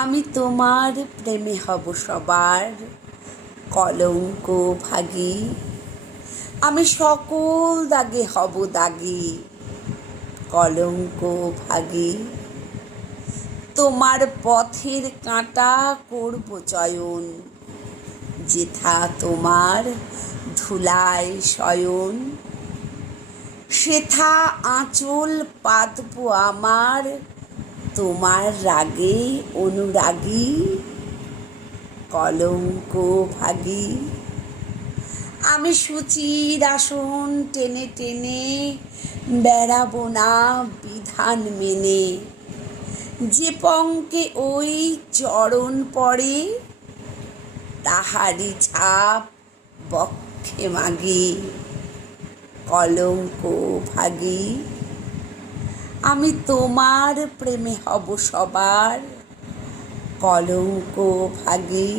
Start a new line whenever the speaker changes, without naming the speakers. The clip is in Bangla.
আমি তোমার প্রেমে হব সবার কলঙ্ক ভাগী। আমি সকল দাগে হব দাগি, কলঙ্ক ভাগী। তোমার পথের কাঁটা করব চয়ন, যেথা তোমার ধুলায় শয়ন। সেথা আঁচল পাতব আমার তোমার রাগে অনুরাগী, কলঙ্ক ভাগী। আমি সুচির আসন টেনে টেনে বেড়াবো না বিধান মেনে। যে পঙ্কে ওই চরণ পড়ে তাহারি ছাপ বক্ষে মাগি। কলঙ্ক ভাগী। আমি তোমার প্রেমে হব সবার। কলঙ্ক ভাগী